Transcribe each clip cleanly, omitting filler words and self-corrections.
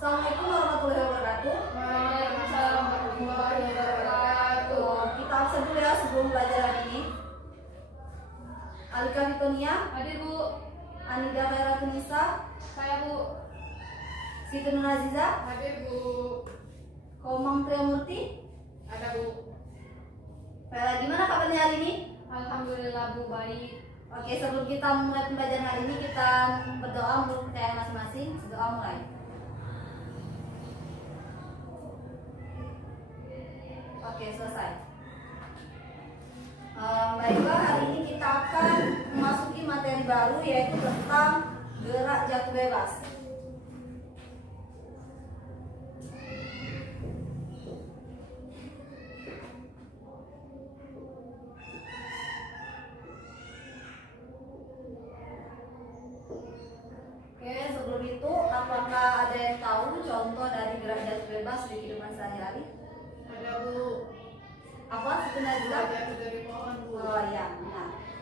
Assalamualaikum warahmatullahi wabarakatuh. Waalaikumsalam warahmatullahi wabarakatuh. Kita absen dulu ya sebelum pelajaran ini. Alika Fitonia, Hadir Bu. Anida Khairatunisa, Saya Bu. Siti Nur Aziza, Hadir Bu. Komang Triamurti. Ada Bu. Gimana kabarnya hari ini? Alhamdulillah Bu, baik. Oke, sebelum kita mulai pembelajaran hari ini, kita berdoa menurut percayaan masing-masing. Doa mulai. Oke, selesai. Baiklah, hari ini kita akan memasuki materi baru, yaitu tentang gerak jatuh bebas. Oke, sebelum itu, apakah ada yang tahu contoh dari gerak jatuh bebas di kehidupan sehari-hari? Ada Bu. Apa sebenarnya? Jatuh dari pohon Bu. Oh iya.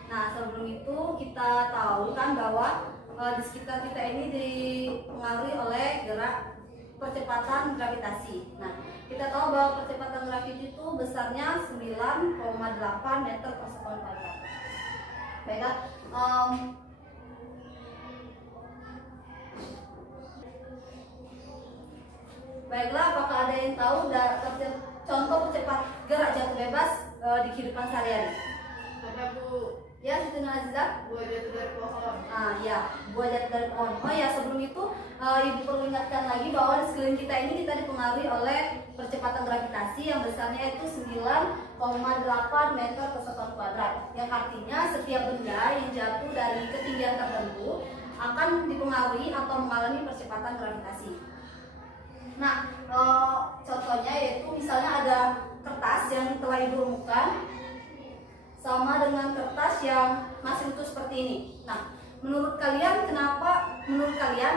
Nah, sebelum itu kita tahu kan bahwa di sekitar kita ini dipengaruhi oleh gerak percepatan gravitasi. Nah, kita tahu bahwa percepatan gravitasi itu besarnya 9,8 meter per sekon kuadrat. Baiklah, baiklah, apakah ada yang tahu contoh gerak jatuh bebas di kehidupan sehari-hari? Ada Bu. Ya, Siti Nur Aziza. Buah jatuh dari pohon. Ya, buah jatuh dari pohon. Oh ya, sebelum itu Ibu perlu ingatkan lagi bahwa di sekeliling kita ini kita dipengaruhi oleh percepatan gravitasi yang besarnya itu 9,8 meter per sekon kuadrat. Yang artinya setiap benda yang jatuh dari ketinggian tertentu akan dipengaruhi atau mengalami percepatan gravitasi. Nah, contohnya yaitu misalnya ada kertas yang telah Ibu remukan sama dengan kertas yang masih utuh seperti ini. Nah, menurut kalian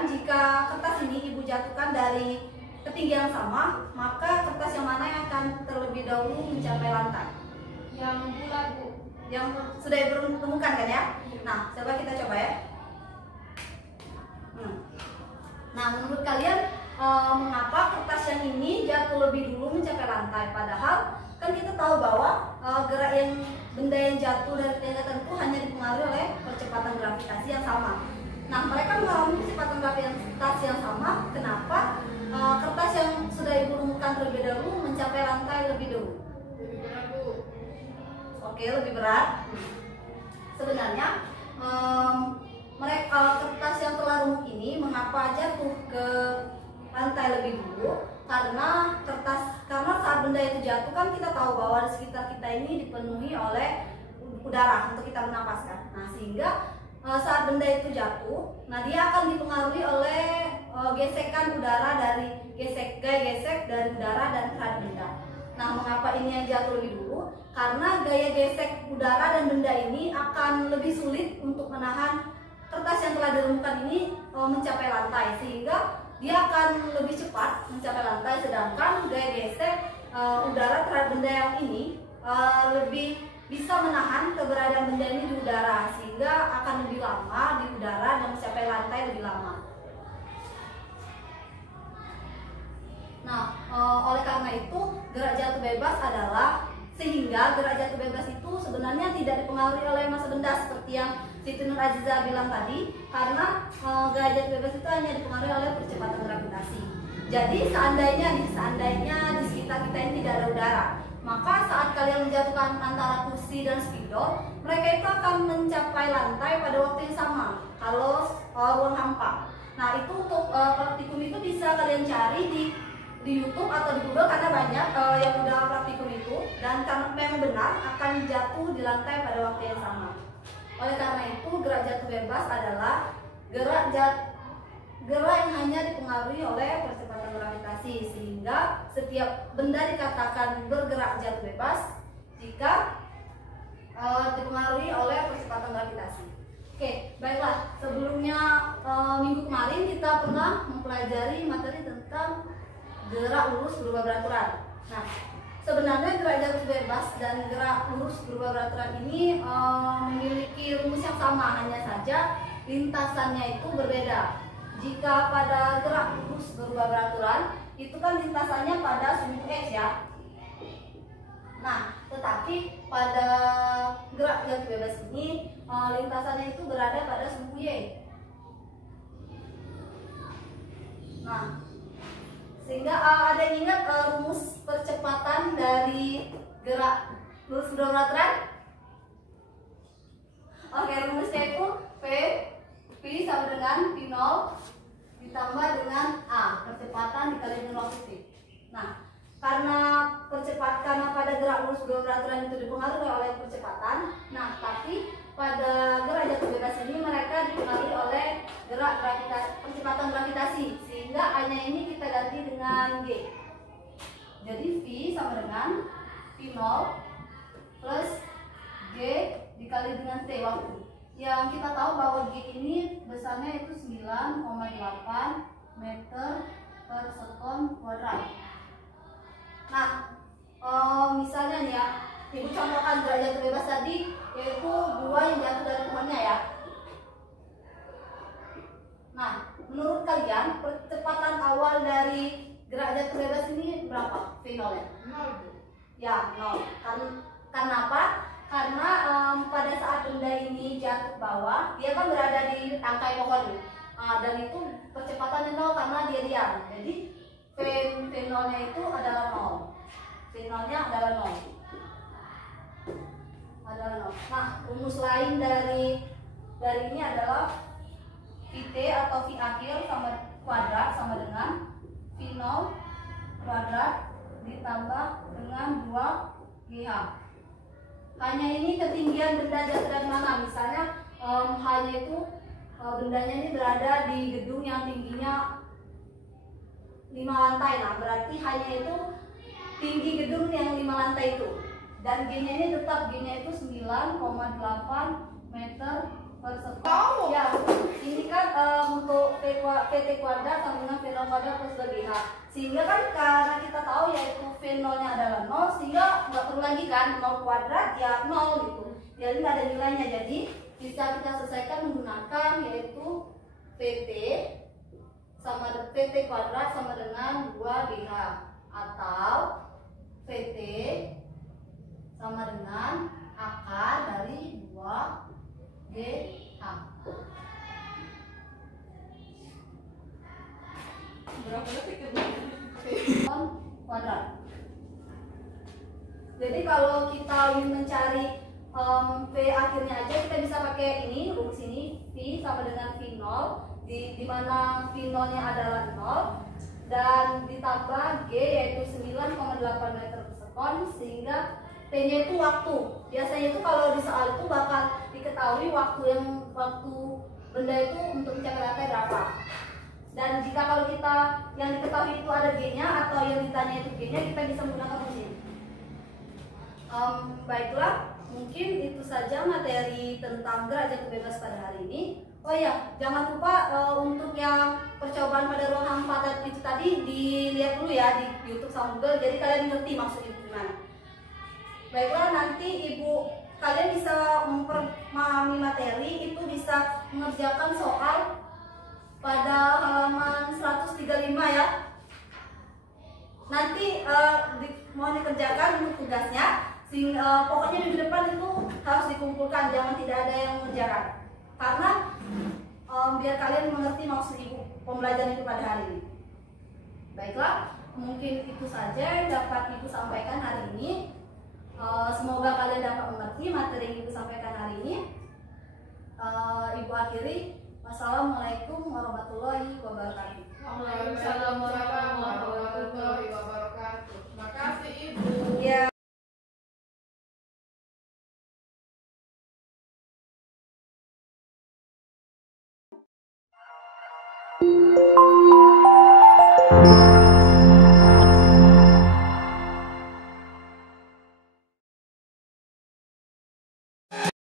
jika kertas ini Ibu jatuhkan dari ketinggian sama, maka kertas yang mana yang akan terlebih dahulu mencapai lantai? Yang bulat Bu. Yang sudah Ibu temukan kan ya? Nah, coba kita coba ya. Nah, menurut kalian mengapa kertas yang ini jatuh lebih dulu mencapai lantai? Padahal kan kita tahu bahwa gerak benda yang jatuh dari ketinggian tertentu hanya dipengaruhi oleh percepatan gravitasi yang sama. Nah, mereka mengalami percepatan gravitasi yang sama. Kenapa kertas yang sudah Ibu remukan terlebih dahulu mencapai lantai lebih dulu? Lebih berat Bu. Oke, lebih berat. Sebenarnya kertas yang telah remuk ini mengapa jatuh ke lantai lebih dulu? Karena saat benda itu jatuh kan kita tahu bahwa di sekitar kita ini dipenuhi oleh udara untuk kita bernapaskan. Nah, sehingga saat benda itu jatuh, nah dia akan dipengaruhi oleh gesekan udara dari gaya gesek dari udara dan terhadap benda. Nah, mengapa ini yang jatuh lebih dulu? Karena gaya gesek udara dan benda ini akan lebih sulit untuk menahan kertas yang telah diremukan ini mencapai lantai, sehingga dia akan lebih cepat mencapai lantai, sedangkan gaya gesek udara terhadap benda yang ini lebih bisa menahan keberadaan benda ini di udara, sehingga akan lebih lama di udara dan mencapai lantai lebih lama. Nah, oleh karena itu gerak jatuh bebas sehingga gerak jatuh bebas itu sebenarnya tidak dipengaruhi oleh massa benda seperti yang Siti Nur Aziza bilang tadi, karena gerak jatuh bebas itu hanya dipengaruhi oleh percepatan gravitasi. Jadi seandainya di sekitar kita ini tidak ada udara, maka saat kalian menjatuhkan antara kursi dan spidol, mereka itu akan mencapai lantai pada waktu yang sama kalau ruang hampa. Nah, itu untuk praktikum itu bisa kalian cari di YouTube atau di Google, karena banyak yang udah praktikum itu, dan karena memang benar akan jatuh di lantai pada waktu yang sama. Oleh karena itu gerak jatuh bebas adalah gerak yang hanya dipengaruhi oleh percepatan gravitasi, sehingga setiap benda dikatakan bergerak jatuh bebas jika dipengaruhi oleh percepatan gravitasi. Oke, baiklah. Sebelumnya minggu kemarin kita pernah mempelajari materi tentang gerak lurus berubah beraturan. Nah, sebenarnya gerak jatuh bebas dan gerak lurus berubah beraturan ini memiliki rumus yang sama, hanya saja lintasannya itu berbeda. jika pada gerak lurus berubah beraturan, itu kan lintasannya pada sumbu X ya. Nah, tetapi pada gerak jatuh bebas ini lintasannya itu berada pada sumbu Y. Nah, sehingga ada yang ingat rumus percepatan dari gerak lurus berubah beraturan? Oke, rumusnya itu V sama dengan V0 ditambah dengan A, percepatan dikali dengan velocity. Nah, karena pada gerak lurus berubah beraturan itu dipengaruhi oleh percepatan, nah tapi pada gerak jatuh bebas ini mereka dipengaruhi oleh percepatan gravitasi, sehingga A-nya ini kita ganti dengan G. Jadi V sama dengan V0 plus G dikali dengan T waktu. Yang kita tahu bahwa G ini besarnya itu 9,8 meter per sekon kuadrat. Nah, misalnya nih ya, Ibu contohkan gerak jatuh bebas tadi, yaitu 2 yang jatuh dari pohonnya ya. Nah, menurut kalian percepatan awal dari gerak jatuh bebas ini berapa? V0 ya? 0 Bu. Ya, 0. Karena apa? Karena pada saat benda ini jatuh ke bawah, dia kan berada di tangkai pohon. Dan itu percepatannya 0 karena dia diam. Jadi V0-nya itu adalah 0. V0-nya adalah 0. Nah, rumus lain dari ini adalah Vt atau V akhir kuadrat sama dengan V0 kuadrat ditambah dengan 2GH. Hanya ini ketinggian benda jatuh dari mana? Misalnya hanya itu bendanya ini berada di gedung yang tingginya 5 lantai. Nah, berarti hanya itu tinggi gedung yang 5 lantai itu. Dan G-nya ini tetap, G-nya itu 9,8 meter per sekon. Ya, ini kan untuk Pt kuadrat sama dengan V0 kuadrat plus 2GH. Sehingga kan karena kita tahu yaitu V0-nya adalah 0, sehingga nggak perlu lagi kan 0 kuadrat ya 0 gitu. Jadi nggak ada nilainya. Jadi bisa kita selesaikan menggunakan yaitu Pt kuadrat sama dengan 2GH, atau Pt sama dengan akar dari 2GH. Berapa detik ya? Kuadrat. Jadi kalau kita ingin mencari V akhirnya aja, kita bisa pakai ini, rumus ini, V sama dengan V0, di mana V0-nya adalah 0 dan ditambah G yaitu 9,8 meter per sekon, sehingga T-nya itu waktu. Biasanya itu kalau di soal itu bakal diketahui waktu benda itu untuk mencapai lantai berapa. Dan jika kalau kita yang diketahui itu ada G-nya atau yang ditanya itu G-nya, kita bisa menggunakan rumus ini. Baiklah, mungkin itu saja materi tentang gerak jatuh bebas pada hari ini. Oh ya, jangan lupa untuk yang percobaan pada ruang hampa itu tadi dilihat dulu ya di YouTube sama Google, jadi kalian ngerti maksudnya itu gimana. Baiklah, nanti kalian bisa memahami materi itu bisa mengerjakan soal pada halaman 135 ya. Nanti mohon dikerjakan untuk tugasnya. Pokoknya minggu depan itu harus dikumpulkan, jangan tidak ada yang mengerjakan. Karena biar kalian mengerti maksud pembelajaran itu pada hari ini. Baiklah, mungkin itu saja yang dapat Ibu sampaikan hari ini. Semoga kalian dapat mengerti materi yang Ibu sampaikan hari ini. Ibu akhiri. Wassalamualaikum warahmatullahi wabarakatuh. Waalaikumsalam warahmatullahi wabarakatuh. Terima kasih Ibu. Ya.